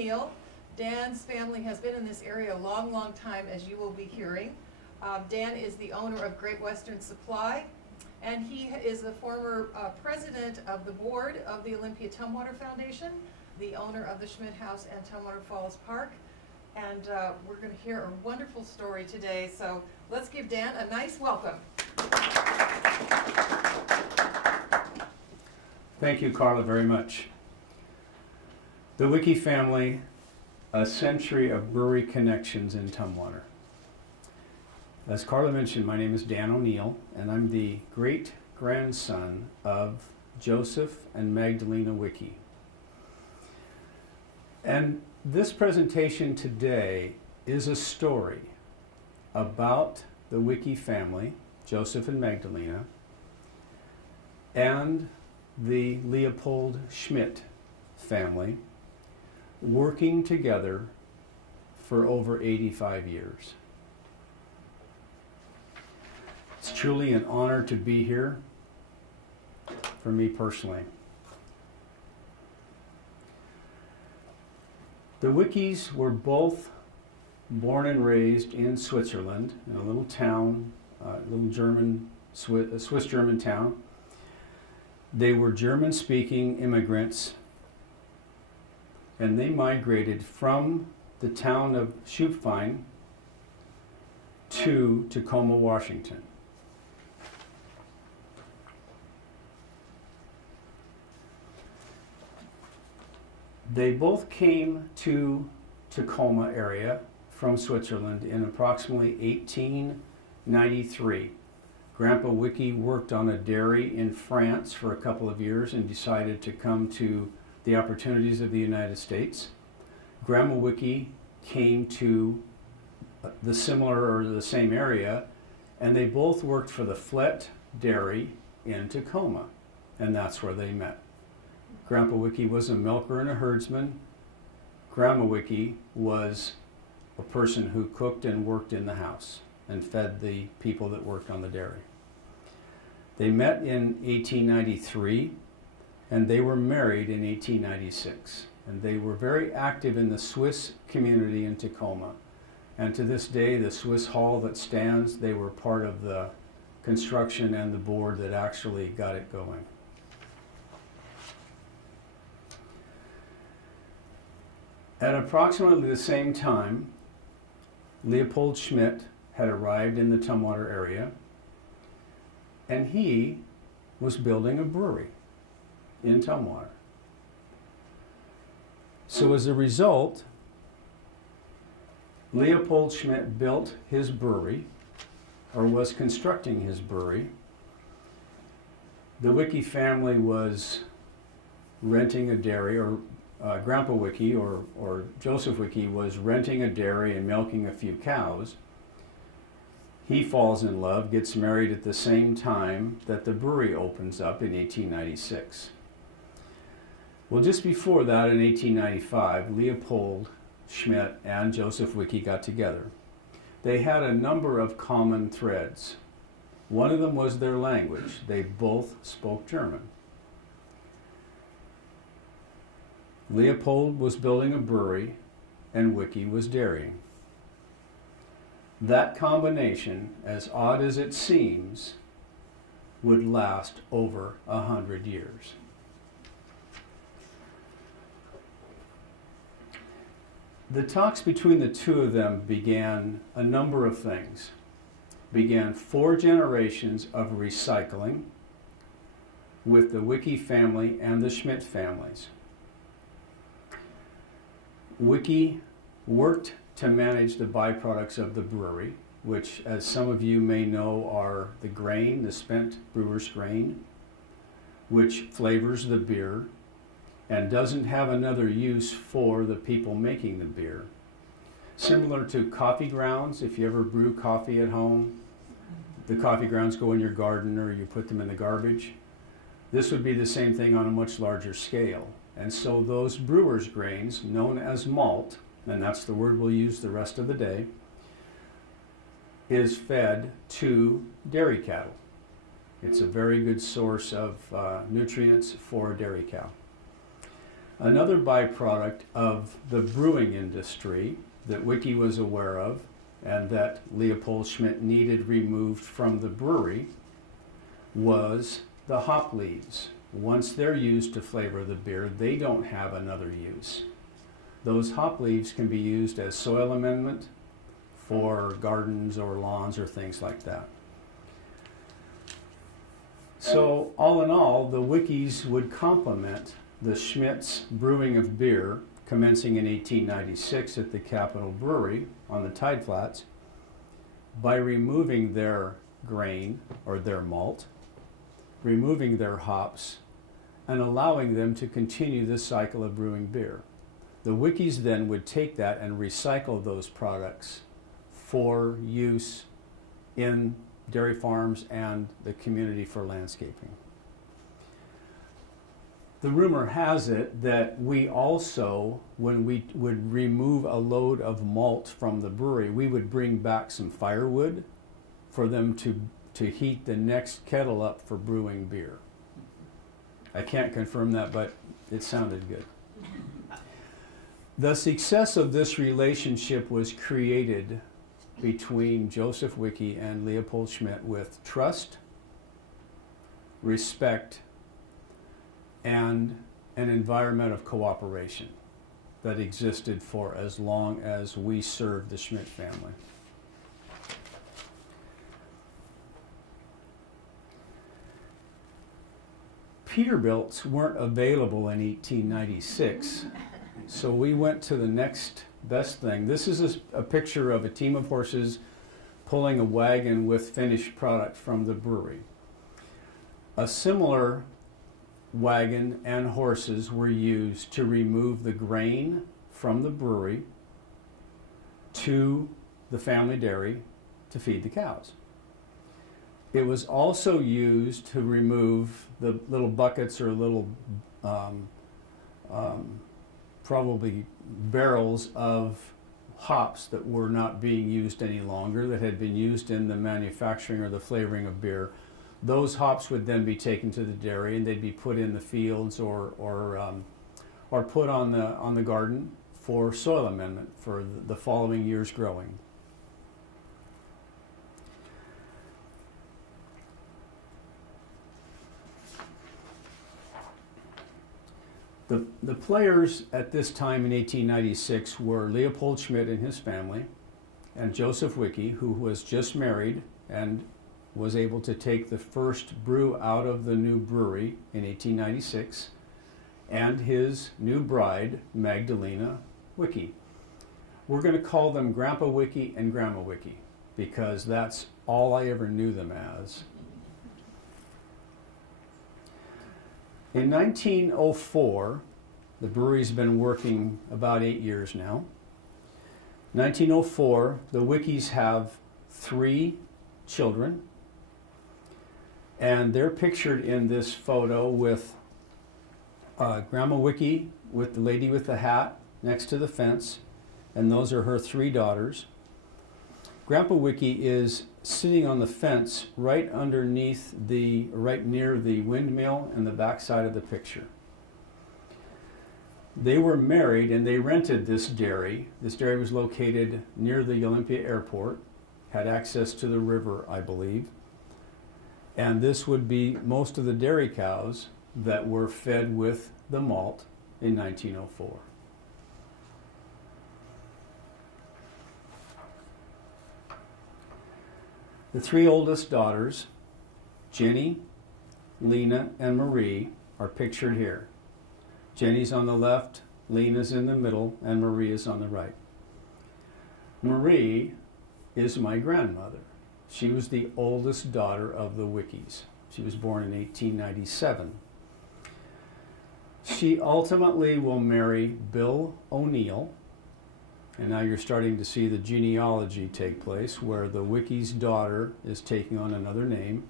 ONeill. Dan's family has been in this area a long, long time, as you will be hearing. Dan is the owner of Great Western Supply, and he is the former president of the board of the Olympia Tumwater Foundation, the owner of the Schmidt House and Tumwater Falls Park. And we're going to hear a wonderful story today, so let's give Dan a nice welcome. Thank you, Carla, very much. The Wiki family, a century of brewery connections in Tumwater. As Carla mentioned, my name is Dan ONeill, and I'm the great-grandson of Joseph and Magdalena Wiki. And this presentation today is a story about the Wiki family, Joseph and Magdalena, and the Leopold Schmidt family, working together for over 85 years. It's truly an honor to be here for me personally. The Wikis were both born and raised in Switzerland, in a little town, Swiss German town. They were German-speaking immigrants, and they migrated from the town of Schupfein to Tacoma, Washington. They both came to Tacoma area from Switzerland in approximately 1893. Grandpa Wiki worked on a dairy in France for a couple of years and decided to come to the opportunities of the United States. Grandma Wiki came to the similar or the same area, and they both worked for the Flett Dairy in Tacoma, and that's where they met. Grandpa Wiki was a milker and a herdsman. Grandma Wiki was a person who cooked and worked in the house and fed the people that worked on the dairy. They met in 1893, and they were married in 1896. And they were very active in the Swiss community in Tacoma. And to this day, the Swiss Hall that stands, they were part of the construction and the board that actually got it going. At approximately the same time, Leopold Schmidt had arrived in the Tumwater area, and he was building a brewery in Tumwater. So as a result, Leopold Schmidt built his brewery, or was constructing his brewery. The Wiki family was renting a dairy, or Grandpa Wiki or Joseph Wiki was renting a dairy and milking a few cows. He falls in love, gets married at the same time that the brewery opens up in 1896. Well, just before that, in 1895, Leopold Schmidt and Joseph Wiki got together. They had a number of common threads. One of them was their language. They both spoke German. Leopold was building a brewery, and Wiki was dairying. That combination, as odd as it seems, would last over 100 years. The talks between the two of them began a number of things. Began 4 generations of recycling with the Wiki family and the Schmidt families. Wiki worked to manage the byproducts of the brewery, which, as some of you may know, are the grain, the spent brewer's grain, which flavors the beer and doesn't have another use for the people making the beer. Similar to coffee grounds, if you ever brew coffee at home, the coffee grounds go in your garden or you put them in the garbage. This would be the same thing on a much larger scale. And so those brewer's grains, known as malt, and that's the word we'll use the rest of the day, is fed to dairy cattle. It's a very good source of nutrients for a dairy cow. Another byproduct of the brewing industry that Wiki was aware of and that Leopold Schmidt needed removed from the brewery was the hop leaves. Once they're used to flavor the beer, they don't have another use. Those hop leaves can be used as soil amendment for gardens or lawns or things like that. So all in all, the Wikis would complement the Schmidt's brewing of beer, commencing in 1896 at the Capitol Brewery on the Tide Flats, by removing their grain or their malt, removing their hops, and allowing them to continue this cycle of brewing beer. The Wikis then would take that and recycle those products for use in dairy farms and the community for landscaping. The rumor has it that we also, when we would remove a load of malt from the brewery, we would bring back some firewood for them to heat the next kettle up for brewing beer. I can't confirm that, but it sounded good. The success of this relationship was created between Joseph Wiki and Leopold Schmidt with trust, respect, and an environment of cooperation that existed for as long as we served the Schmidt family. Peterbilts weren't available in 1896, so we went to the next best thing. This is a picture of a team of horses pulling a wagon with finished product from the brewery. A similar wagon and horses were used to remove the grain from the brewery to the family dairy to feed the cows. It was also used to remove the little buckets or little probably barrels of hops that were not being used any longer, that had been used in the manufacturing or the flavoring of beer. Those hops would then be taken to the dairy and they'd be put in the fields or put on the garden for soil amendment for the following year's growing. The players at this time in 1896 were Leopold Schmidt and his family, and Joseph Wiki, who was just married and was able to take the first brew out of the new brewery in 1896, and his new bride, Magdalena Wiki. We're going to call them Grandpa Wiki and Grandma Wiki because that's all I ever knew them as. In 1904, the brewery's been working about 8 years now. 1904, the Wikis have 3 children, and they're pictured in this photo with Grandma Wiki with the lady with the hat next to the fence, and those are her 3 daughters. Grandpa Wiki is sitting on the fence right near the windmill and the backside of the picture. They were married and they rented this dairy. This dairy was located near the Olympia airport, had access to the river, I believe. And this would be most of the dairy cows that were fed with the malt in 1904. The 3 oldest daughters, Jenny, Lena, and Marie, are pictured here. Jenny's on the left, Lena's in the middle, and Marie is on the right. Marie is my grandmother. She was the oldest daughter of the Wikis. She was born in 1897. She ultimately will marry Bill ONeill. And now you're starting to see the genealogy take place where the Wiki's daughter is taking on another name.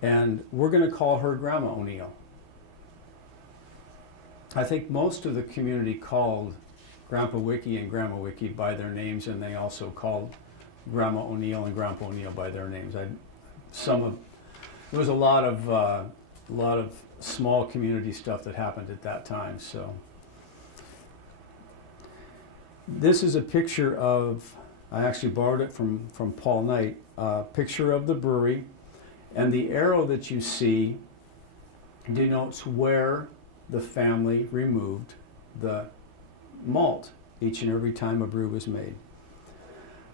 And we're going to call her Grandma ONeill. I think most of the community called Grandpa Wiki and Grandma Wiki by their names, and they also called Grandma ONeill and Grandpa ONeill by their names. There was a lot of a lot of small community stuff that happened at that time. So this is a picture of, I actually borrowed it from Paul Knight, a picture of the brewery, and the arrow that you see denotes where the family removed the malt each and every time a brew was made.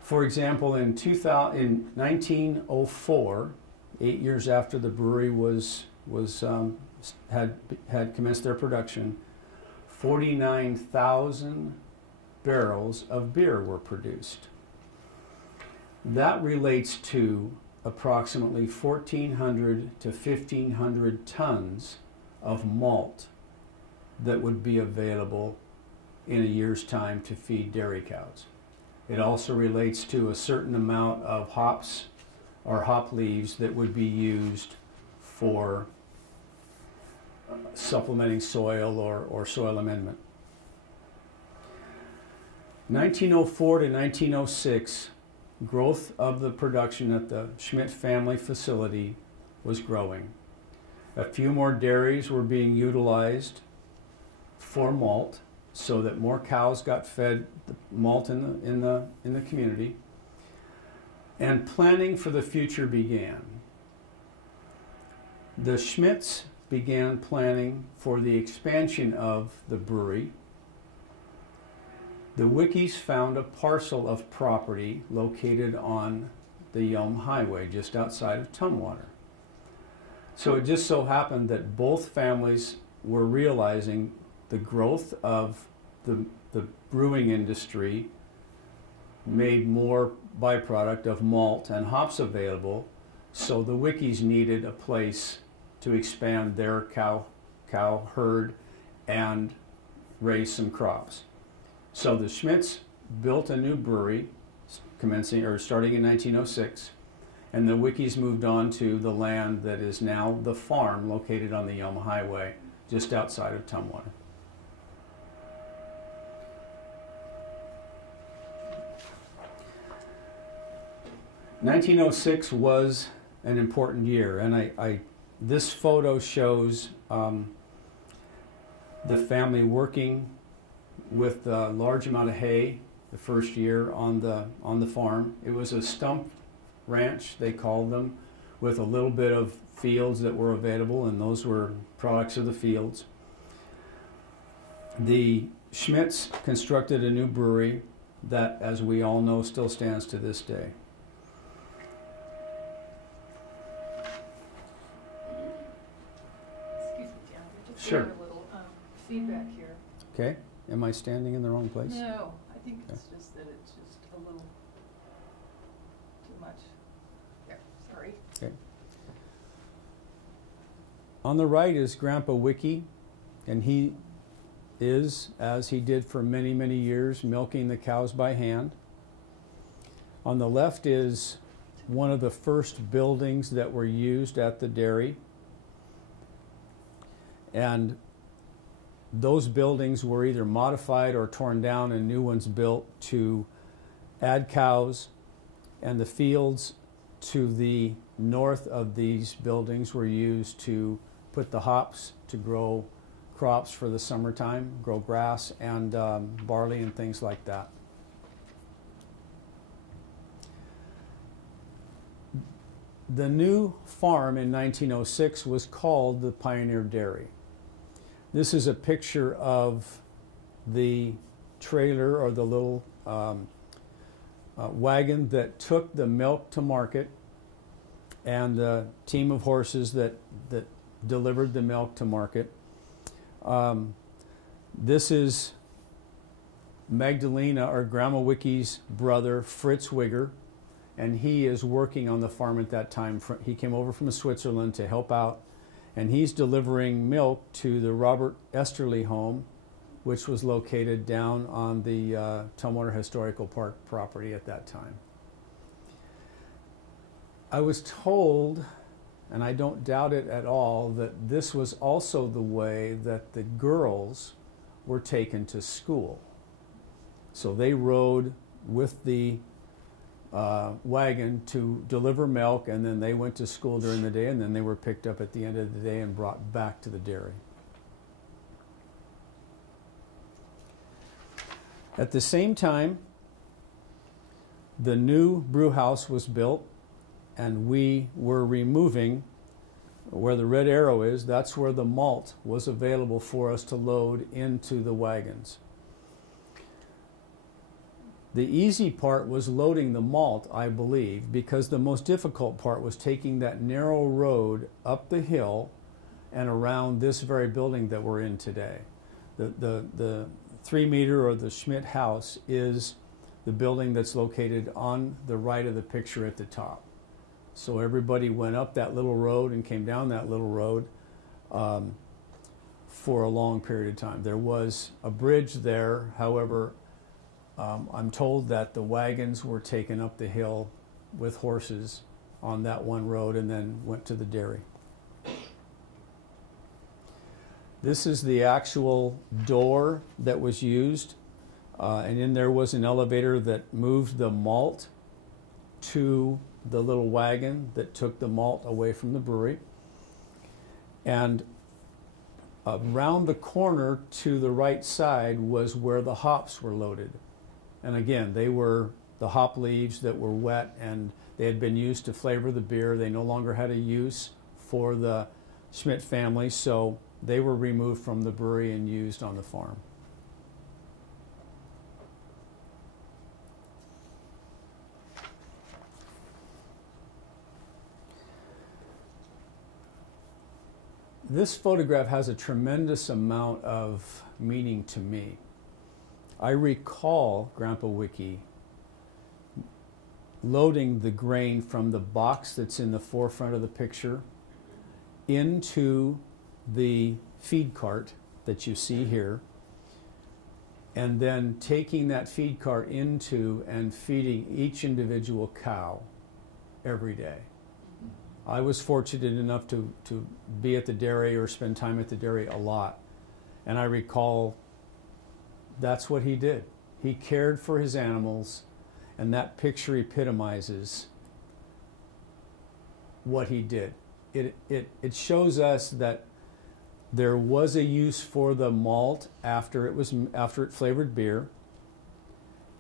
For example, in 1904, 8 years after the brewery had commenced their production, 49,000 barrels of beer were produced. That relates to approximately 1,400 to 1,500 tons of malt that would be available in a year's time to feed dairy cows. It also relates to a certain amount of hops or hop leaves that would be used for supplementing soil or soil amendment. 1904 to 1906, growth of the production at the Schmidt family facility was growing. A few more dairies were being utilized for malt, so that more cows got fed the malt in the community, and planning for the future began. The Schmidts began planning for the expansion of the brewery. The Wickies found a parcel of property located on the Yelm Highway just outside of Tumwater. So it just so happened that both families were realizing the growth of the brewing industry made more byproduct of malt and hops available, so the Wickies needed a place to expand their cow herd and raise some crops. So the Schmidts built a new brewery starting in 1906, and the Wickies moved on to the land that is now the farm located on the Yelm Highway just outside of Tumwater. (1906) was an important year, and this photo shows the family working with a large amount of hay the first year on the farm. It was a stump ranch, they called them, with a little bit of fields that were available, and those were products of the fields. The Schmidts constructed a new brewery that, as we all know, still stands to this day. Excuse me, Dan. We're just Sure. getting a little feedback here. Okay, am I standing in the wrong place? No, I think it's just that it's just a little too much. There, sorry. Okay. On the right is Grandpa Wickie, and he is, as he did for many, many years, milking the cows by hand. On the left is one of the first buildings that were used at the dairy. And those buildings were either modified or torn down and new ones built to add cows, and the fields to the north of these buildings were used to put the hops to grow crops for the summertime, grow grass and barley and things like that. The new farm in 1906 was called the Pioneer Dairy. This is a picture of the trailer or the little wagon that took the milk to market, and the team of horses that delivered the milk to market. This is Magdalena, or Grandma Wickie's brother, Fritz Wigger, and he is working on the farm at that time. He came over from Switzerland to help out, and he's delivering milk to the Robert Esterly home, which was located down on the Tumwater Historical Park property at that time. I was told, and I don't doubt it at all, that this was also the way that the girls were taken to school. So they rode with the wagon to deliver milk, and then they went to school during the day, and then they were picked up at the end of the day and brought back to the dairy. At the same time, the new brew house was built, and we were removing, where the red arrow is, that's where the malt was available for us to load into the wagons. The easy part was loading the malt, I believe, because the most difficult part was taking that narrow road up the hill and around this very building that we're in today. The 3-meter or the Schmidt house is the building that's located on the right of the picture at the top. So everybody went up that little road and came down that little road for a long period of time. There was a bridge there, however, I'm told that the wagons were taken up the hill with horses on that one road and then went to the dairy. This is the actual door that was used, and in there was an elevator that moved the malt to the little wagon that took the malt away from the brewery. And around the corner to the right side was where the hops were loaded. And again, they were the hop leaves that were wet, and they had been used to flavor the beer. They no longer had a use for the Schmidt family, so they were removed from the brewery and used on the farm. This photograph has a tremendous amount of meaning to me. I recall Grandpa Wiki loading the grain from the box that's in the forefront of the picture into the feed cart that you see here, and then taking that feed cart into and feeding each individual cow every day. I was fortunate enough to be at the dairy or spend time at the dairy a lot, and I recall that's what he did. He cared for his animals, and that picture epitomizes what he did. It shows us that there was a use for the malt after it flavored beer,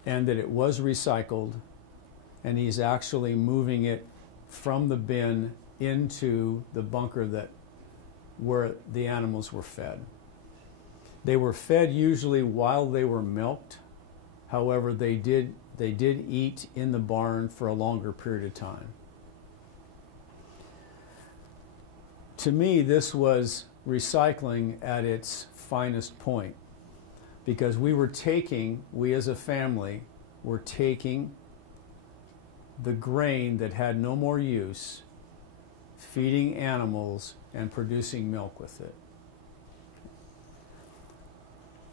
and that it was recycled, and he's actually moving it from the bin into the bunker where the animals were fed. They were fed usually while they were milked. However, they did eat in the barn for a longer period of time. To me, this was recycling at its finest point, because we as a family were taking the grain that had no more use, feeding animals and producing milk with it.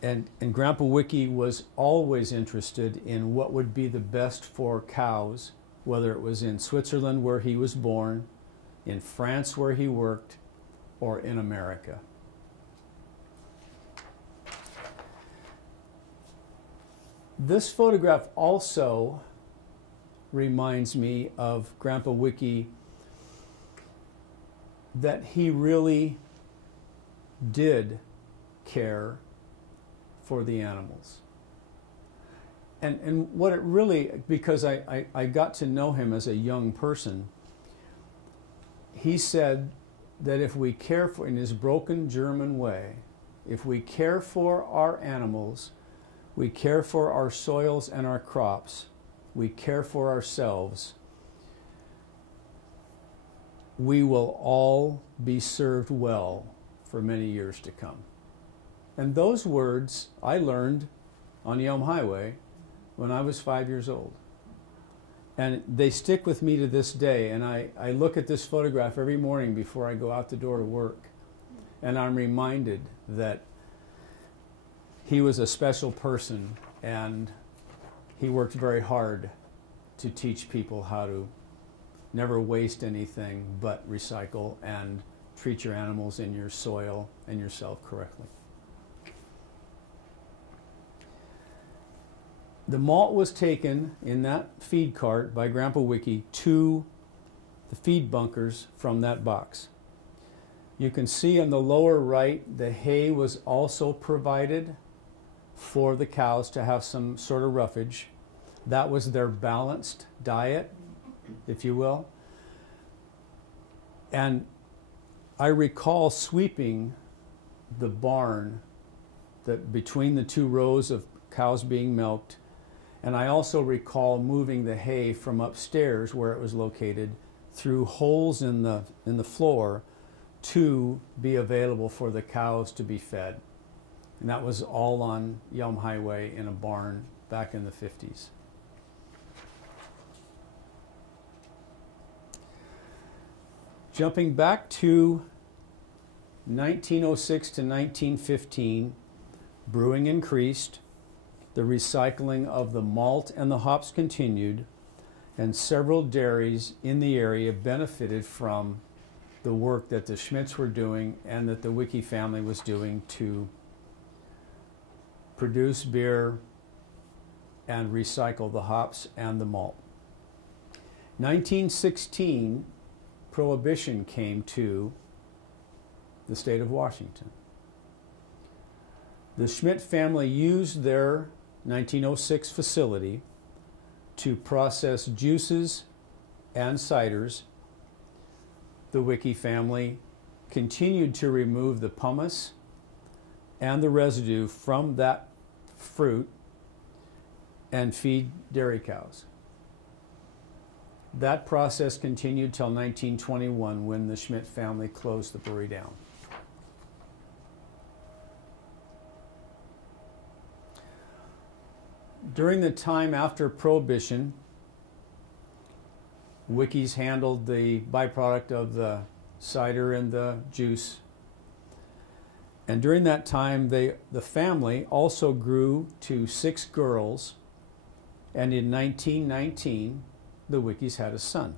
And Grandpa Wiki was always interested in what would be the best for cows, whether it was in Switzerland where he was born, in France where he worked, or in America. This photograph also reminds me of Grandpa Wiki, that he really did care for the animals. And what it really, because I got to know him as a young person, he said that if we care for, in his broken German way, if we care for our animals, we care for our soils and our crops, we care for ourselves, we will all be served well for many years to come. And those words I learned on the Elm Highway when I was 5 years old. And they stick with me to this day. And I look at this photograph every morning before I go out the door to work. And I'm reminded that he was a special person, and he worked very hard to teach people how to never waste anything but recycle and treat your animals and your soil and yourself correctly. The malt was taken in that feed cart by Grandpa Wiki to the feed bunkers from that box. You can see on the lower right, the hay was also provided for the cows to have some sort of roughage. That was their balanced diet, if you will. And I recall sweeping the barn that between the two rows of cows being milked, and I also recall moving the hay from upstairs where it was located through holes in the floor to be available for the cows to be fed. And that was all on Yelm Highway in a barn back in the 50s. Jumping back to 1906 to 1915, brewing increased, the recycling of the malt and the hops continued, and several dairies in the area benefited from the work that the Schmidts were doing and that the Wiki family was doing to produce beer and recycle the hops and the malt. 1916, Prohibition came to the state of Washington. The Schmidt family used their 1906 facility to process juices and ciders. The Wiki family continued to remove the pumice and the residue from that fruit and feed dairy cows. That process continued till 1921 when the Schmidt family closed the brewery down. During the time after Prohibition, Wikis handled the byproduct of the cider and the juice. And during that time, the family also grew to 6 girls, and in 1919, the Wikis had a son.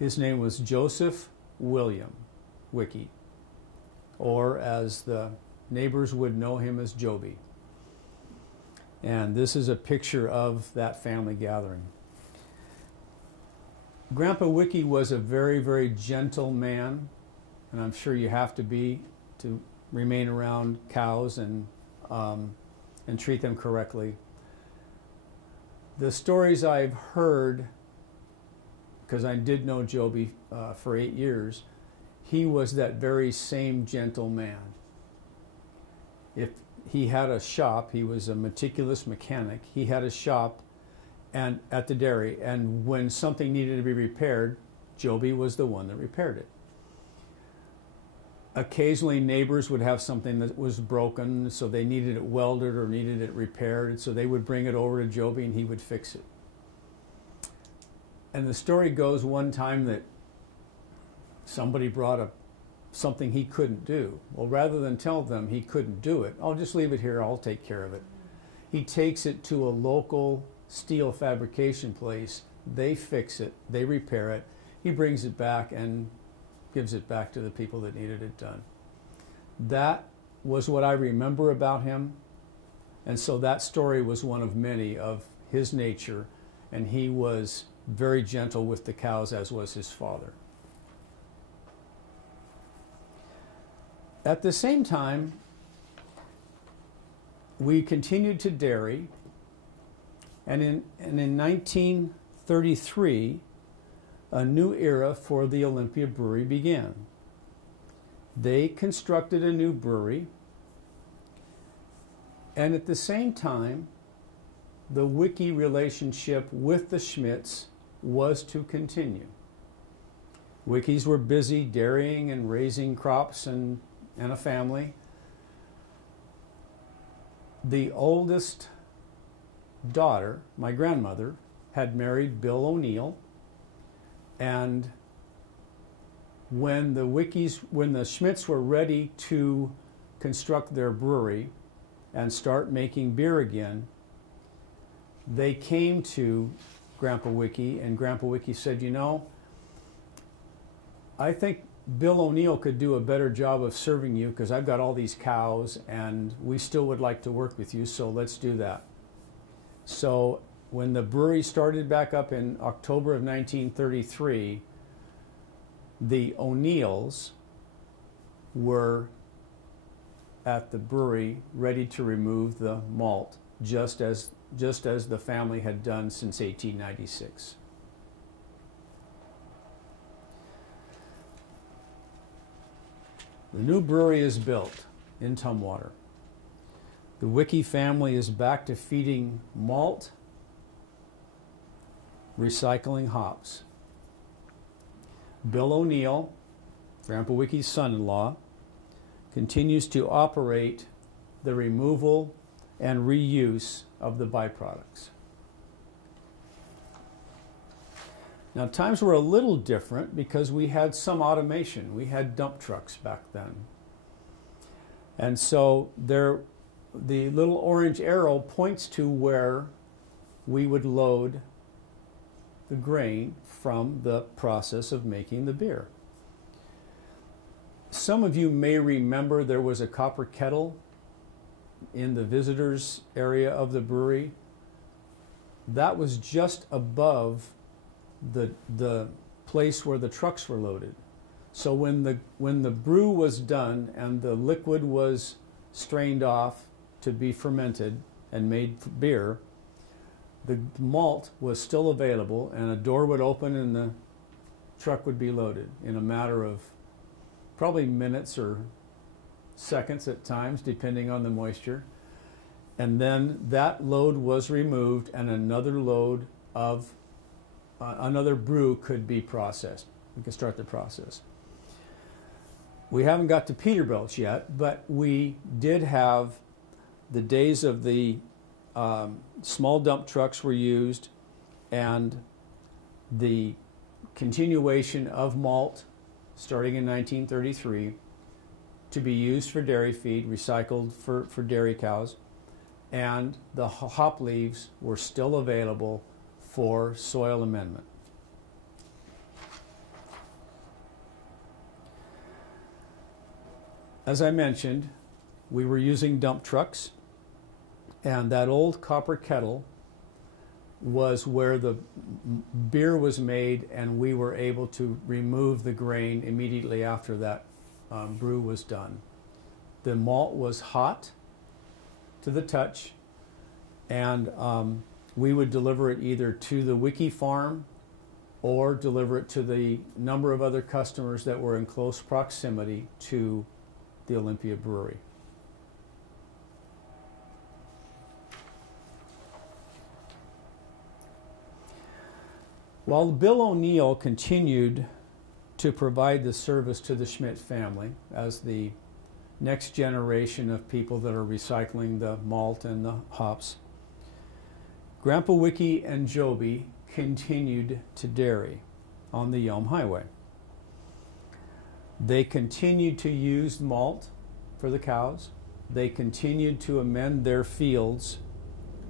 His name was Joseph William Wiki, or as the neighbors would know him as Joby. And this is a picture of that family gathering. Grandpa Wiki was a very, very gentle man, and I'm sure you have to be to remain around cows and treat them correctly. The stories I've heard, because I did know Joby for 8 years, he was that very same gentle man. If he had a shop, he was a meticulous mechanic, he had a shop and at the dairy, and when something needed to be repaired, Joby was the one that repaired it. Occasionally neighbors would have something that was broken, so they needed it welded or needed it repaired, so they would bring it over to Joby and he would fix it. And the story goes one time that somebody brought something he couldn't do. Well, rather than tell them he couldn't do it, I'll just leave it here, I'll take care of it. He takes it to a local steel fabrication place, they fix it, they repair it, he brings it back and gives it back to the people that needed it done. That was what I remember about him, and so that story was one of many of his nature, and he was very gentle with the cows, as was his father. At the same time, we continued to dairy, and in 1933, a new era for the Olympia Brewery began. They constructed a new brewery, and at the same time, the Wiki relationship with the Schmidts was to continue. Wikis were busy dairying and raising crops and a family. The oldest daughter, my grandmother, had married Bill ONeill, and when the Schmidts were ready to construct their brewery and start making beer again, they came to Grandpa Wiki, and Grandpa Wiki said, you know, I think Bill ONeill could do a better job of serving you because I've got all these cows and we still would like to work with you, so let's do that. So when the brewery started back up in October of 1933, the ONeills were at the brewery ready to remove the malt, just as the family had done since 1896. The new brewery is built in Tumwater. The Wiki family is back to feeding malt, recycling hops. Bill ONeill, Grandpa Wiki's son-in-law, continues to operate the removal and reuse of the byproducts. Now, times were a little different because we had some automation. We had dump trucks back then. And so the little orange arrow points to where we would load the grain from the process of making the beer. Some of you may remember there was a copper kettle in the visitors area of the brewery. That was just above the place where the trucks were loaded. So when the brew was done and the liquid was strained off to be fermented and made beer, the malt was still available, and a door would open and the truck would be loaded in a matter of probably minutes or seconds at times, depending on the moisture. And then that load was removed and another load of another brew could be processed. We could start the process. We haven't got to Peterbilts yet, but we did have the days of the small dump trucks were used, and the continuation of malt starting in 1933 to be used for dairy feed, recycled for dairy cows, and the hop leaves were still available for soil amendment. As I mentioned, we were using dump trucks, and that old copper kettle was where the beer was made, and we were able to remove the grain immediately after that brew was done. The malt was hot to the touch, and we would deliver it either to the Wiki farm or deliver it to the number of other customers that were in close proximity to the Olympia Brewery. While Bill ONeill continued to provide the service to the Schmidt family as the next generation of people that are recycling the malt and the hops, Grandpa Wiki and Joby continued to dairy on the Yelm Highway. They continued to use malt for the cows. They continued to amend their fields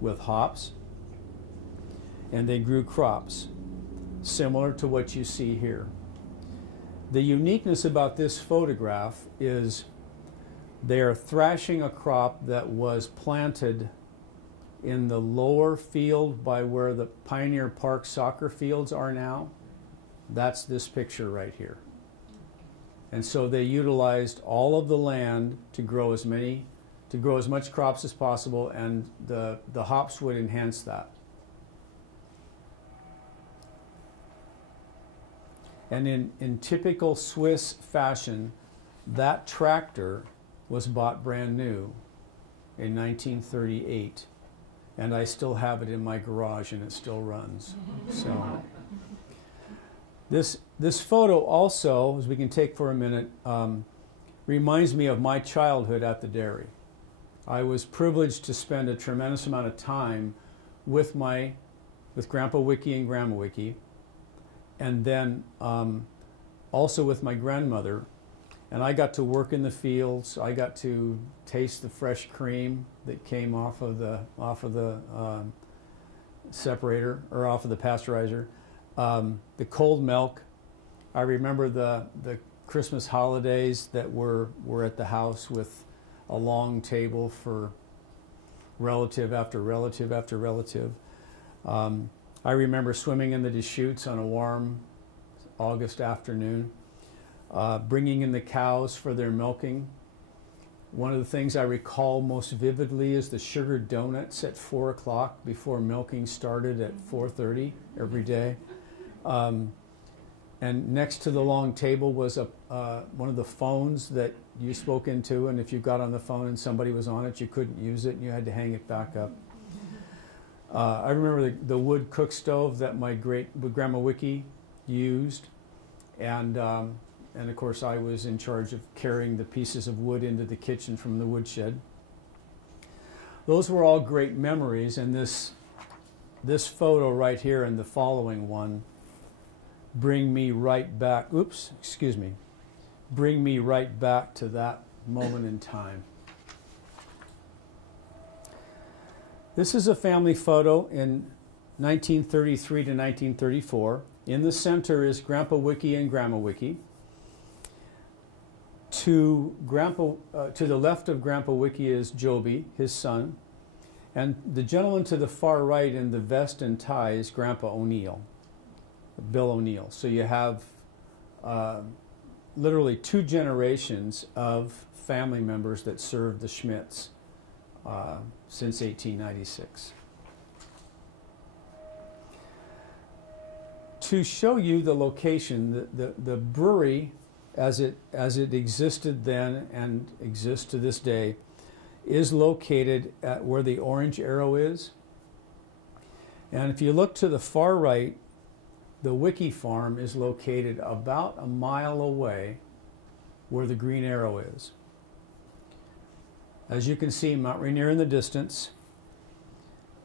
with hops, and they grew crops similar to what you see here. The uniqueness about this photograph is they are thrashing a crop that was planted in the lower field by where the Pioneer Park soccer fields are now. That's this picture right here. And so they utilized all of the land to grow as much crops as possible, and the hops would enhance that. And in typical Swiss fashion, that tractor was bought brand new in 1938. And I still have it in my garage, and it still runs. So this photo also, as we can take for a minute, reminds me of my childhood at the dairy. I was privileged to spend a tremendous amount of time with Grandpa Wiki and Grandma Wiki, and then also with my grandmother. And I got to work in the fields. I got to taste the fresh cream that came off of the separator, or off of the pasteurizer. The cold milk. I remember the Christmas holidays that were at the house with a long table for relative after relative after relative. I remember swimming in the Deschutes on a warm August afternoon, bringing in the cows for their milking. One of the things I recall most vividly is the sugar donuts at 4 o'clock before milking started at 4:30 every day. And next to the long table was one of the phones that you spoke into, and if you got on the phone and somebody was on it, you couldn't use it, and you had to hang it back up. I remember the wood cook stove that my Grandma Wiki used, and of course I was in charge of carrying the pieces of wood into the kitchen from the woodshed. Those were all great memories, and this photo right here and the following one bring me right back, bring me right back to that moment in time. This is a family photo in 1933 to 1934. In the center is Grandpa Wiki and Grandma Wiki. To the left of Grandpa Wiki is Joby, his son, and the gentleman to the far right in the vest and tie is Grandpa ONeill, Bill ONeill. So you have literally 2 generations of family members that served the Schmidts since 1896. To show you the location, the brewery as it existed then and exists to this day is located at where the orange arrow is. And if you look to the far right, the Wiki farm is located about a mile away where the green arrow is. As you can see, Mount Rainier in the distance.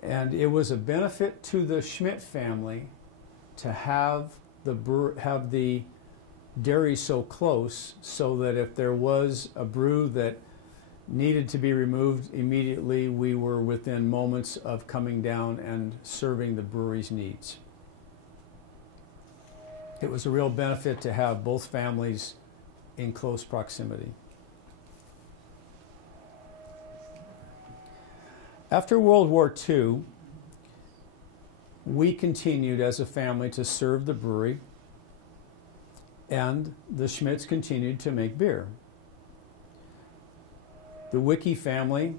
And it was a benefit to the Schmidt family to have the dairy so close, so that if there was a brew that needed to be removed immediately, we were within moments of coming down and serving the brewery's needs. It was a real benefit to have both families in close proximity. After World War II, we continued as a family to serve the brewery, and the Schmidts continued to make beer. The Wiki family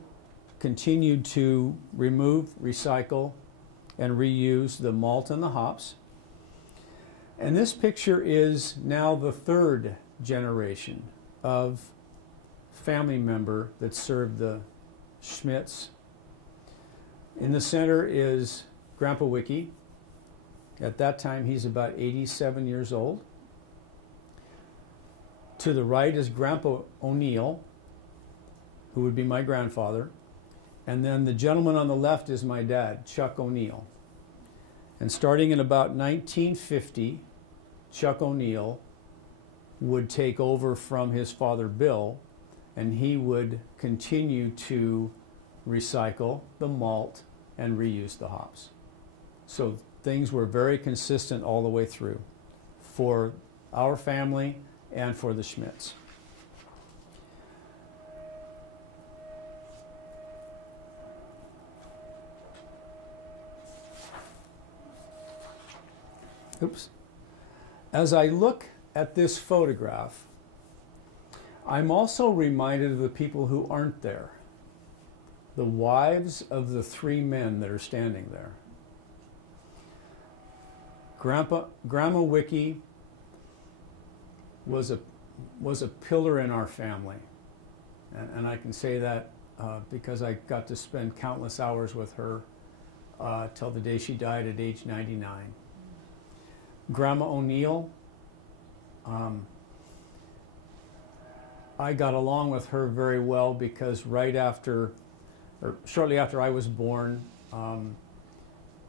continued to remove, recycle, and reuse the malt and the hops. And this picture is now the 3rd generation of family member that served the Schmidts. In the center is Grandpa Wiki. At that time, he's about 87 years old. To the right is Grandpa ONeill, who would be my grandfather. And then the gentleman on the left is my dad, Chuck ONeill. And starting in about 1950, Chuck ONeill would take over from his father Bill, and he would continue to recycle the malt and reuse the hops. So things were very consistent all the way through for our family and for the Schmidts. Oops. As I look at this photograph, I'm also reminded of the people who aren't there. The wives of the 3 men that are standing there. Grandma Wiki was a pillar in our family. And I can say that because I got to spend countless hours with her till the day she died at age 99. Grandma ONeill, I got along with her very well because shortly after I was born,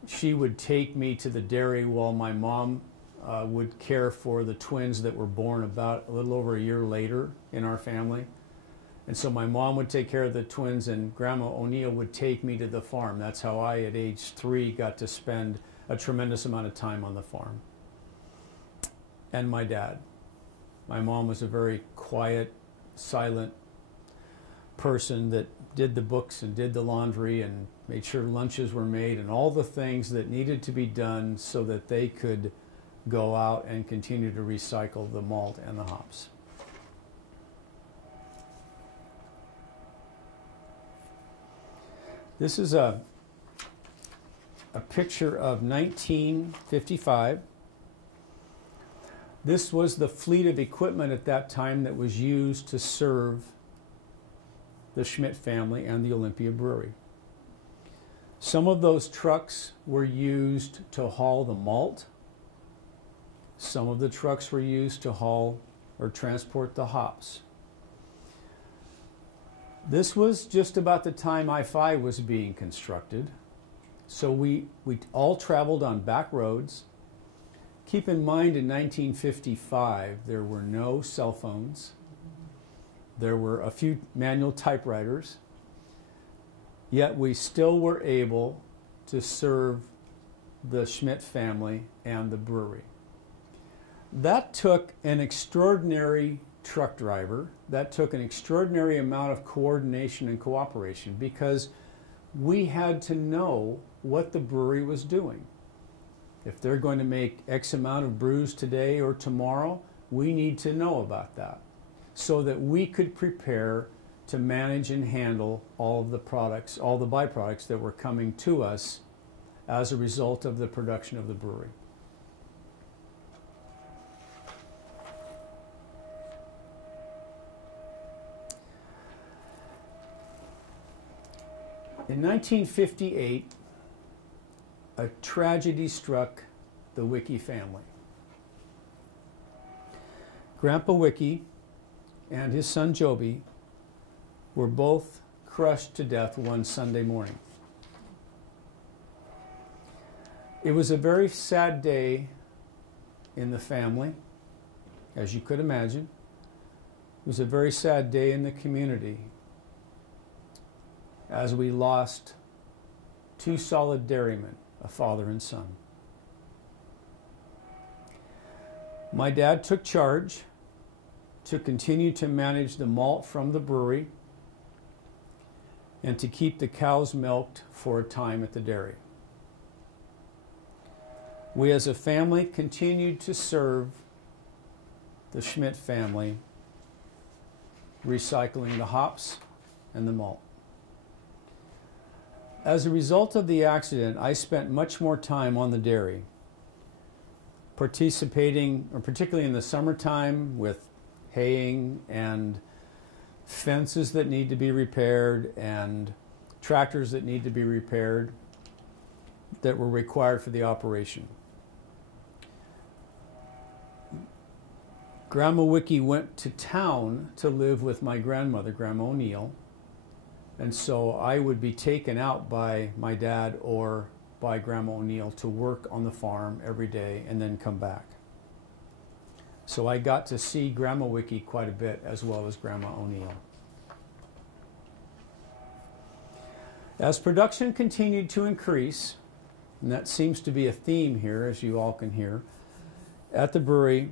she would take me to the dairy while my mom would care for the twins that were born about a little over a year later in our family. And so my mom would take care of the twins, and Grandma ONeill would take me to the farm. That's how I, at age 3, got to spend a tremendous amount of time on the farm. And my dad. My mom was a very quiet, silent person that did the books and did the laundry and made sure lunches were made and all the things that needed to be done so that they could go out and continue to recycle the malt and the hops. This is a picture of 1955. This was the fleet of equipment at that time that was used to serve the Schmidt family and the Olympia Brewery. Some of those trucks were used to haul the malt. Some of the trucks were used to haul or transport the hops. This was just about the time I-5 was being constructed. So we all traveled on back roads. Keep in mind, in 1955, there were no cell phones. There were a few manual typewriters. Yet we still were able to serve the Schmidt family and the brewery. That took an extraordinary truck driver. That took an extraordinary amount of coordination and cooperation, because we had to know what the brewery was doing. If they're going to make X amount of brews today or tomorrow, we need to know about that so that we could prepare to manage and handle all of the products, all the byproducts that were coming to us as a result of the production of the brewery. In 1958, a tragedy struck the Wiki family. Grandpa Wiki and his son Joby were both crushed to death one Sunday morning. It was a very sad day in the family, as you could imagine. It was a very sad day in the community, as we lost two solid dairymen, a father and son. My dad took charge to continue to manage the malt from the brewery and to keep the cows milked for a time at the dairy. We as a family continued to serve the Schmidt family, recycling the hops and the malt. As a result of the accident, I spent much more time on the dairy, participating, or particularly in the summertime, with haying and fences that need to be repaired and tractors that need to be repaired that were required for the operation. Grandma Wiki went to town to live with my grandmother, Grandma ONeill, and so I would be taken out by my dad or by Grandma ONeill to work on the farm every day and then come back. So I got to see Grandma Wiki quite a bit, as well as Grandma ONeill. As production continued to increase, and that seems to be a theme here, as you all can hear, at the brewery,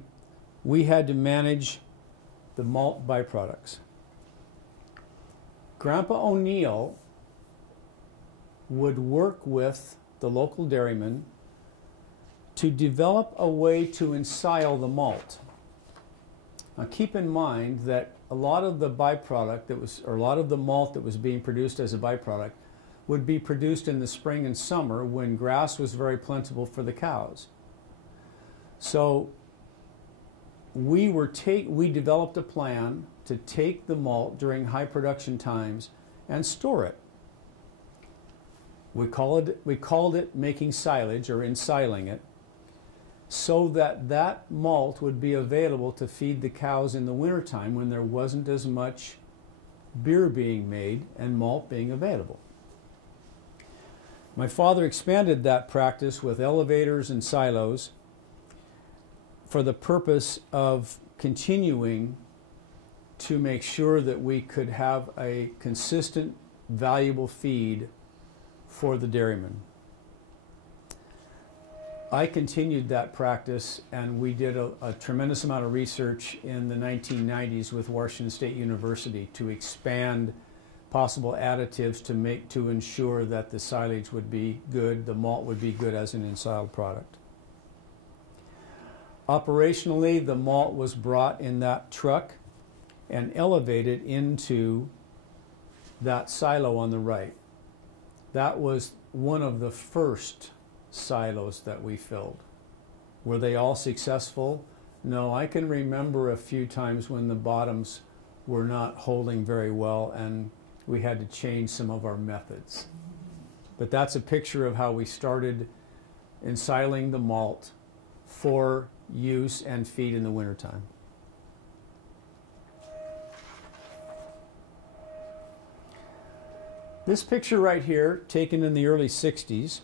we had to manage the malt byproducts. Grandpa ONeill would work with the local dairymen to develop a way to ensile the malt. Now keep in mind that a lot of the byproduct that was, or a lot of the malt that was being produced as a byproduct would be produced in the spring and summer when grass was very plentiful for the cows. So we developed a plan to take the malt during high production times and store it. We called it making silage, or ensiling it, so that that malt would be available to feed the cows in the wintertime when there wasn't as much beer being made and malt being available. My father expanded that practice with elevators and silos for the purpose of continuing to make sure that we could have a consistent, valuable feed for the dairymen. I continued that practice, and we did a tremendous amount of research in the 1990s with Washington State University to expand possible additives to ensure that the silage would be good, the malt would be good as an ensiled product. Operationally, the malt was brought in that truck and elevated into that silo on the right. That was one of the first silos that we filled. Were they all successful? No, I can remember a few times when the bottoms were not holding very well and we had to change some of our methods. But that's a picture of how we started ensiling the malt for use and feed in the wintertime. This picture right here, taken in the early 60s,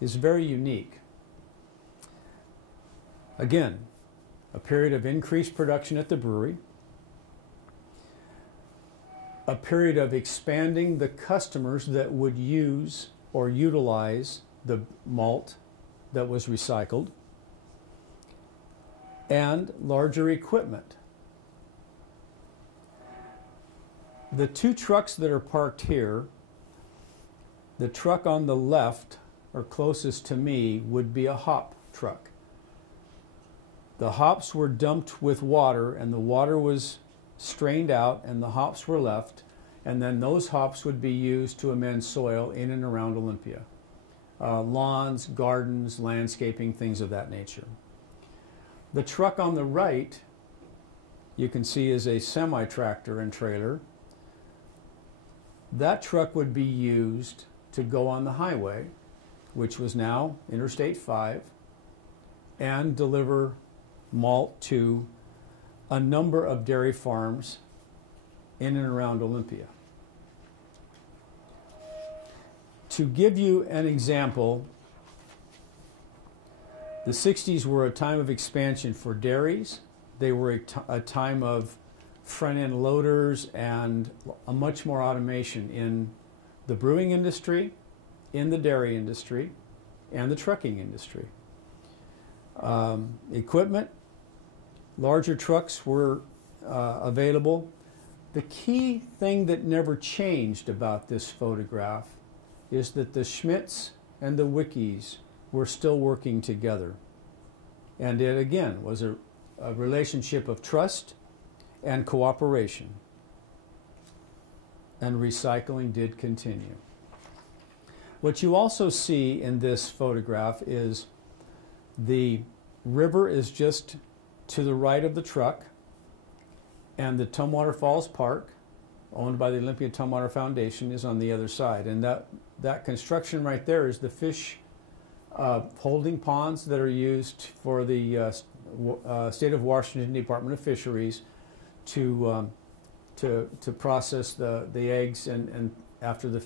is very unique. Again, a period of increased production at the brewery, a period of expanding the customers that would use or utilize the malt that was recycled, and larger equipment. The two trucks that are parked here, the truck on the left, or closest to me, would be a hop truck. The hops were dumped with water and the water was strained out and the hops were left, and then those hops would be used to amend soil in and around Olympia. Lawns, gardens, landscaping, things of that nature. The truck on the right, you can see, is a semi-tractor and trailer. That truck would be used to go on the highway, which was now Interstate 5, and deliver malt to a number of dairy farms in and around Olympia. To give you an example, the 60s were a time of expansion for dairies. They were a time of front-end loaders and a much more automation in the brewing industry, in the dairy industry, and the trucking industry. Equipment, larger trucks were available. The key thing that never changed about this photograph is that the Schmidts and the Wickies were still working together. And it, again, was a relationship of trust and cooperation. And recycling did continue. What you also see in this photograph is the river is just to the right of the truck, and the Tumwater Falls Park, owned by the Olympia Tumwater Foundation, is on the other side. And that construction right there is the fish holding ponds that are used for the State of Washington Department of Fisheries to process the eggs and after the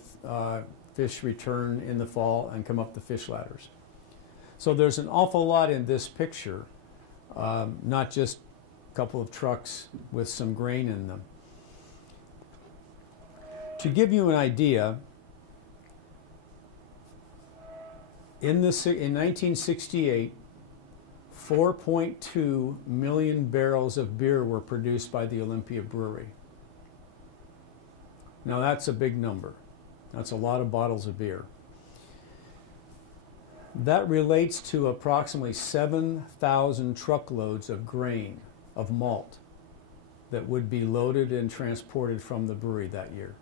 fish return in the fall and come up the fish ladders. So there's an awful lot in this picture, not just a couple of trucks with some grain in them. To give you an idea, in 1968, 4.2 million barrels of beer were produced by the Olympia Brewery. Now that's a big number. That's a lot of bottles of beer. That relates to approximately 7,000 truckloads of grain, of malt, that would be loaded and transported from the brewery that year.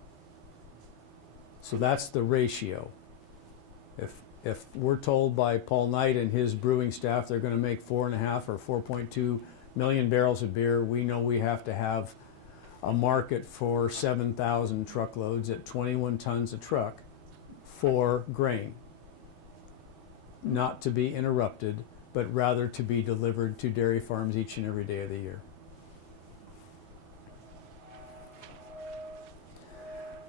So that's the ratio. If we're told by Paul Knight and his brewing staff they're going to make 4.5 or 4.2 million barrels of beer, we know we have to have a market for 7,000 truckloads at 21 tons a truck for grain. Not to be interrupted, but rather to be delivered to dairy farms each and every day of the year.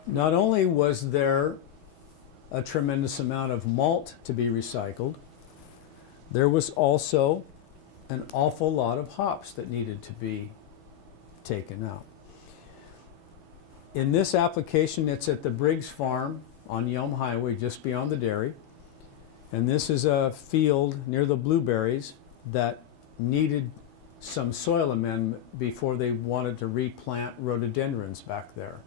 Not only was there a tremendous amount of malt to be recycled, there was also an awful lot of hops that needed to be taken out. In this application, it's at the Briggs Farm on Yelm Highway, just beyond the dairy. And this is a field near the blueberries that needed some soil amendment before they wanted to replant rhododendrons back there.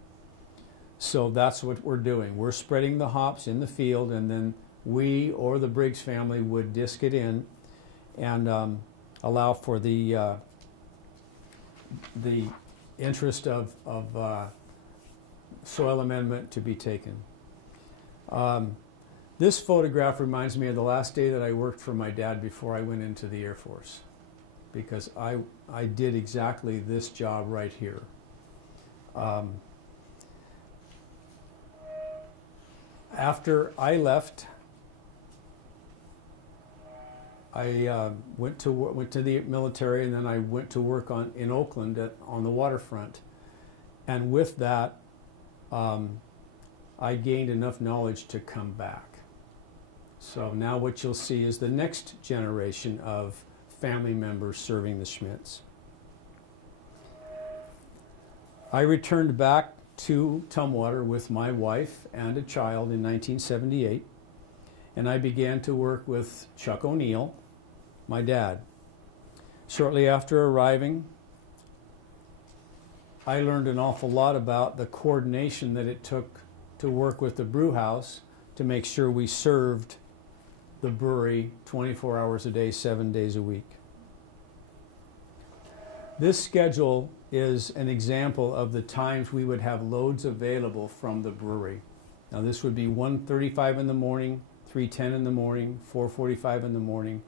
So that's what we're doing. We're spreading the hops in the field, and then we or the Briggs family would disc it in and allow for the interest of soil amendment to be taken. This photograph reminds me of the last day that I worked for my dad before I went into the Air Force, because I did exactly this job right here. After I left, I went to the military, and then I went to work in Oakland on the waterfront. And with that, I gained enough knowledge to come back. So now what you'll see is the next generation of family members serving the Schmidts. I returned back to Tumwater with my wife and a child in 1978, and I began to work with Chuck ONeill, my dad. Shortly after arriving, I learned an awful lot about the coordination that it took to work with the Brewhouse to make sure we served the brewery 24 hours a day, 7 days a week. This schedule is an example of the times we would have loads available from the brewery. Now this would be 1:35 in the morning, 3:10 in the morning, 4:45 in the morning,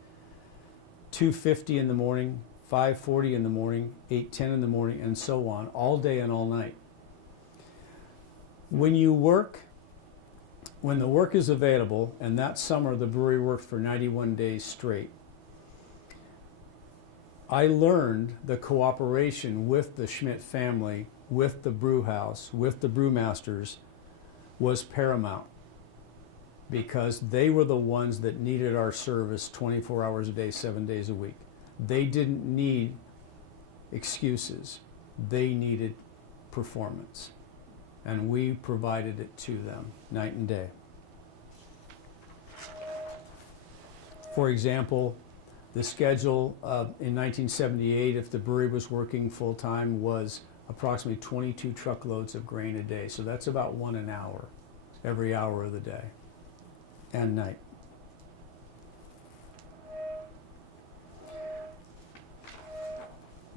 2:50 in the morning, 5:40 in the morning, 8:10 in the morning, and so on, all day and all night. When the work is available, and that summer the brewery worked for 91 days straight, I learned the cooperation with the Schmidt family, with the Brewhouse, with the brewmasters was paramount, because they were the ones that needed our service 24 hours a day, 7 days a week. They didn't need excuses. They needed performance. And we provided it to them night and day. For example, the schedule in 1978, if the brewery was working full-time, was approximately 22 truckloads of grain a day. So that's about 1 an hour, every hour of the day and night.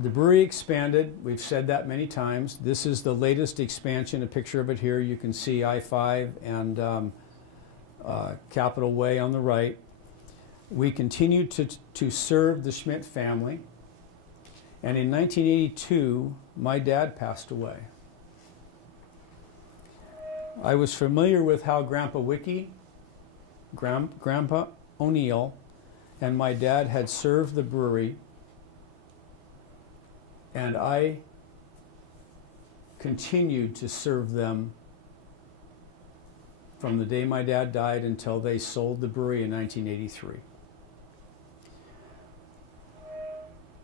The brewery expanded. We've said that many times. This is the latest expansion, a picture of it here. You can see I-5 and Capitol Way on the right. We continued to serve the Schmidt family, and in 1982, my dad passed away. I was familiar with how Grandpa Wiki, Grandpa ONeill, and my dad had served the brewery, and I continued to serve them from the day my dad died until they sold the brewery in 1983.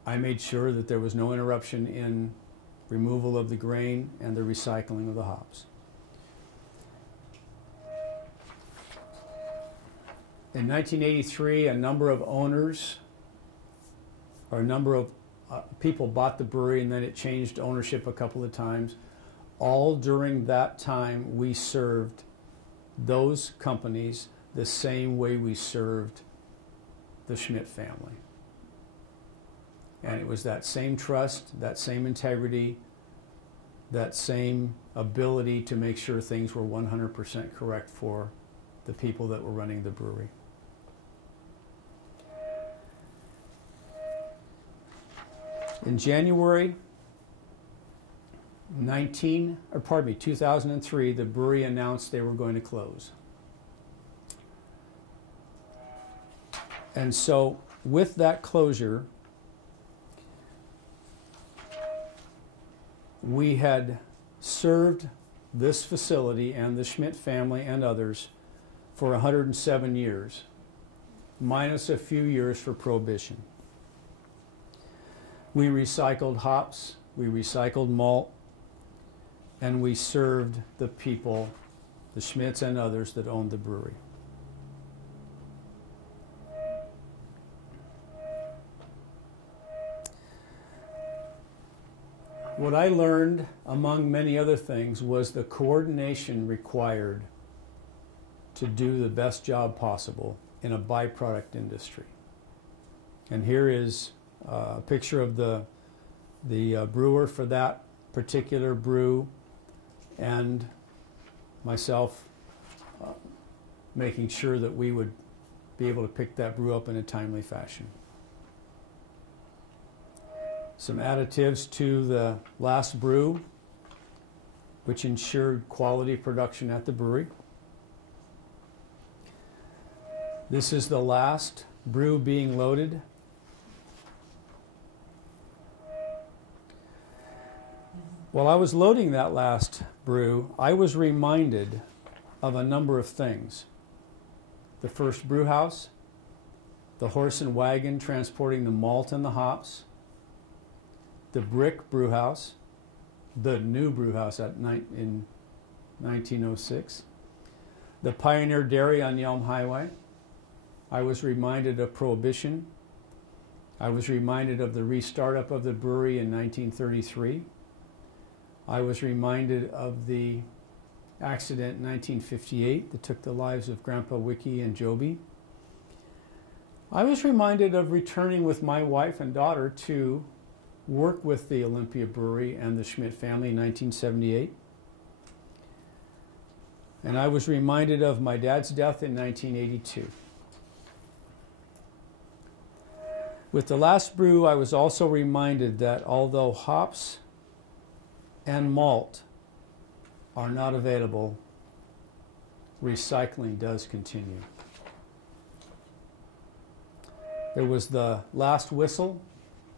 I made sure that there was no interruption in removal of the grain and the recycling of the hops. In 1983, a number of owners, or a number of people bought the brewery, and then it changed ownership a couple of times. All during that time, we served those companies the same way we served the Schmidt family. And it was that same trust, that same integrity, that same ability to make sure things were 100% correct for the people that were running the brewery. In January 2003, the brewery announced they were going to close. And so with that closure, we had served this facility and the Schmidt family and others for 107 years, minus a few years for Prohibition. We recycled hops, we recycled malt, and we served the people, the Schmidts and others that owned the brewery. What I learned, among many other things, was the coordination required to do the best job possible in a byproduct industry. And here is a picture of the brewer for that particular brew, and myself making sure that we would be able to pick that brew up in a timely fashion. Some additives to the last brew, which ensured quality production at the brewery. This is the last brew being loaded. While I was loading that last brew, I was reminded of a number of things. The first brew house, the horse and wagon transporting the malt and the hops, the brick brew house, the new brew house in 1906, the Pioneer Dairy on Yelm Highway. I was reminded of Prohibition. I was reminded of the restart-up of the brewery in 1933. I was reminded of the accident in 1958 that took the lives of Grandpa Wiki and Joby. I was reminded of returning with my wife and daughter to work with the Olympia Brewery and the Schmidt family in 1978. And I was reminded of my dad's death in 1982. With the last brew, I was also reminded that although hops and malt are not available, recycling does continue. There was the last whistle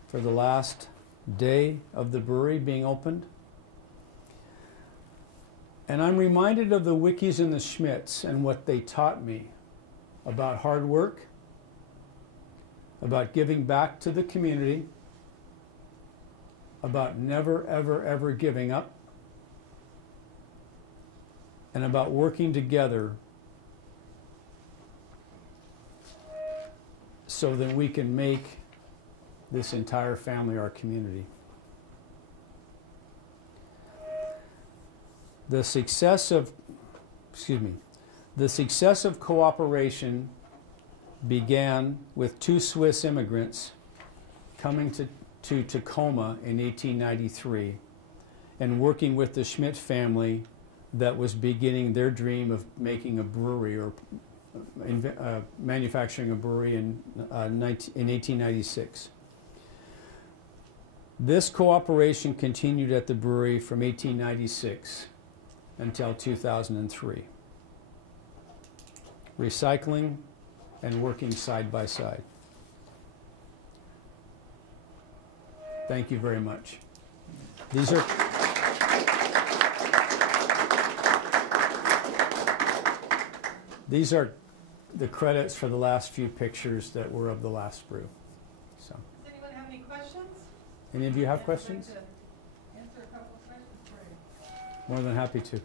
for the last day of the brewery being opened. And I'm reminded of the Wikis and the Schmidts and what they taught me about hard work, about giving back to the community, about never, ever, ever giving up, and about working together so that we can make this entire family our community. The success of cooperation began with two Swiss immigrants coming to Tacoma in 1893 and working with the Schmidt family that was beginning their dream of making a brewery or manufacturing a brewery in 1896. This cooperation continued at the brewery from 1896 until 2003. Recycling and working side by side. Thank you very much. These are the credits for the last few pictures that were of the last brew. So. Does anyone have any questions? Any of you have questions? I'd like to answer a couple of questions for you. More than happy to.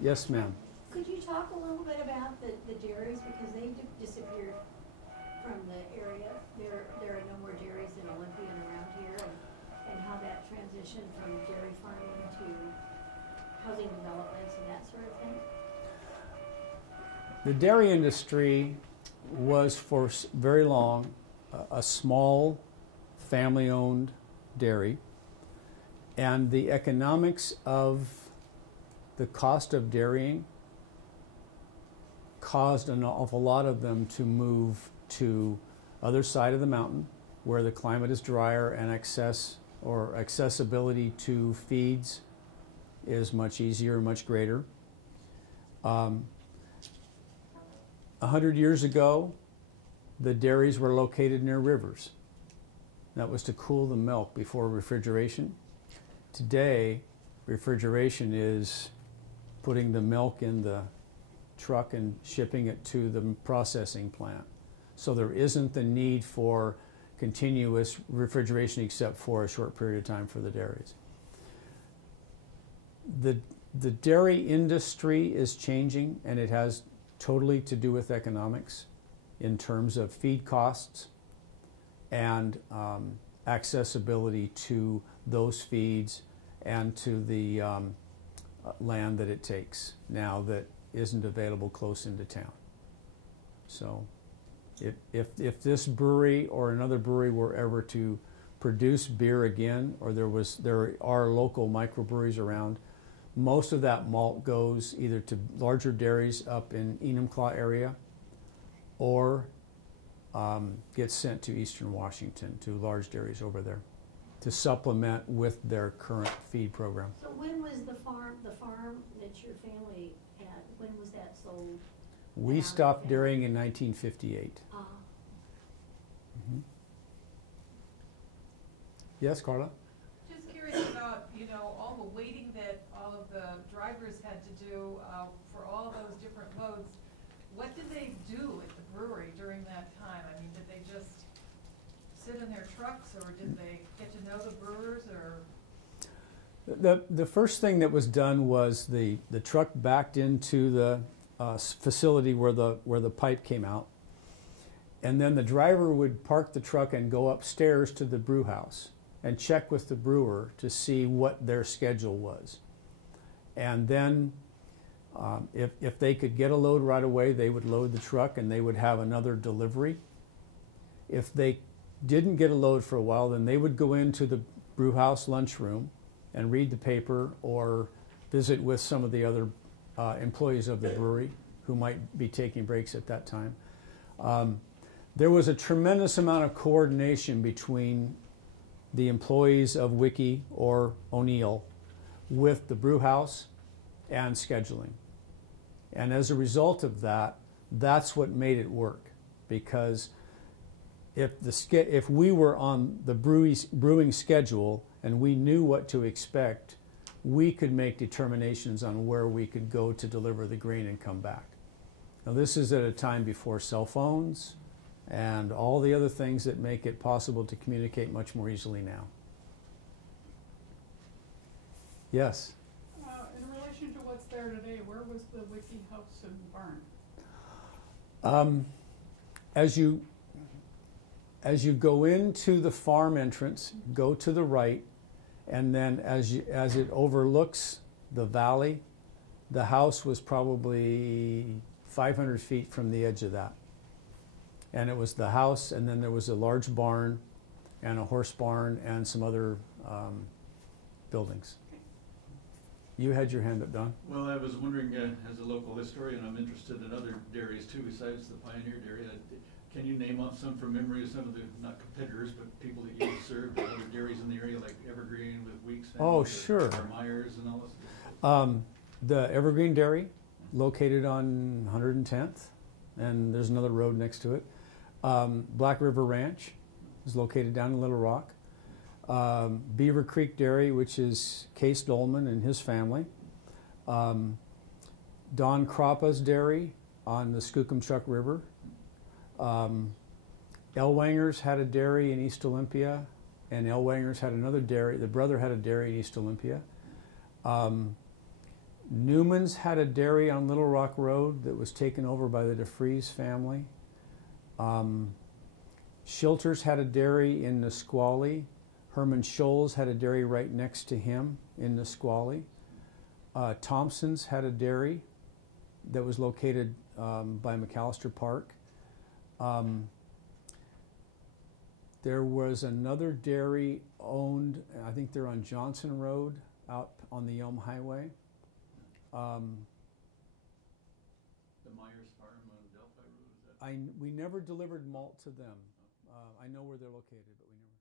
Yes, ma'am. Could you talk a little bit about the dairies, because they disappeared from the area? There are no more dairies in Olympia and around here, and how that transitioned from dairy farming to housing developments and that sort of thing? The dairy industry was for very long a small family-owned dairy, and the economics of the cost of dairying caused an awful lot of them to move to other side of the mountain where the climate is drier and accessibility to feeds is much easier, much greater. 100 years ago, the dairies were located near rivers. That was to cool the milk before refrigeration. Today, refrigeration is putting the milk in the truck and shipping it to the processing plant. So there isn't the need for continuous refrigeration except for a short period of time for the dairies. The dairy industry is changing, and it has totally to do with economics in terms of feed costs and accessibility to those feeds and to the land that it takes now that isn't available close into town. So if this brewery or another brewery were ever to produce beer again, or there are local microbreweries around, most of that malt goes either to larger dairies up in Enumclaw area or gets sent to Eastern Washington, to large dairies over there, to supplement with their current feed program. So when was the farm that your family had, when was that sold? We stopped dairying in 1958. Yes, Carla? Just curious about, all the waiting that all of the drivers had to do for all those different loads. What did they do at the brewery during that time? I mean, did they just sit in their trucks, or did they get to know the brewers, or? The first thing that was done was the truck backed into the facility where the pipe came out, and then the driver would park the truck and go upstairs to the brew house and check with the brewer to see what their schedule was. And then if they could get a load right away, they would load the truck and they would have another delivery. If they didn't get a load for a while, then they would go into the brew house lunchroom and read the paper or visit with some of the other employees of the brewery who might be taking breaks at that time. There was a tremendous amount of coordination between the employees of Wiki or ONeill with the brew house and scheduling. And as a result of that, that's what made it work. Because if we were on the brewing schedule and we knew what to expect, we could make determinations on where we could go to deliver the grain and come back. Now, this is at a time before cell phones and all the other things that make it possible to communicate much more easily now. Yes? In relation to what's there today, where was the Wiki house and barn? As you go into the farm entrance, go to the right, and then as it overlooks the valley, the house was probably 500 feet from the edge of that. And it was the house, and then there was a large barn and a horse barn and some other buildings. You had your hand up, Don. Well, I was wondering, as a local historian, I'm interested in other dairies too, besides the Pioneer Dairy. Can you name off some from memory of some of the, not competitors, but people that you served, other dairies in the area, like Evergreen with Weeks? Oh, sure. Or Myers and all this? The Evergreen Dairy, located on 110th, and there's another road next to it. Black River Ranch is located down in Little Rock. Beaver Creek Dairy, which is Case Dolman and his family. Don Croppa's Dairy on the Skookumchuck River. Ellwanger's had a dairy in East Olympia, and Ellwanger's had another dairy. The brother had a dairy in East Olympia. Newman's had a dairy on Little Rock Road that was taken over by the DeFries family. Shilter's had a dairy in Nisqually. Herman Scholl's had a dairy right next to him in Nisqually. Thompson's had a dairy that was located by McAllister Park. There was another dairy owned, I think they're on Johnson Road, out on the Elm Highway. The Myers Farm on Delphi Road, is that? We never delivered malt to them. I know where they're located, but we never.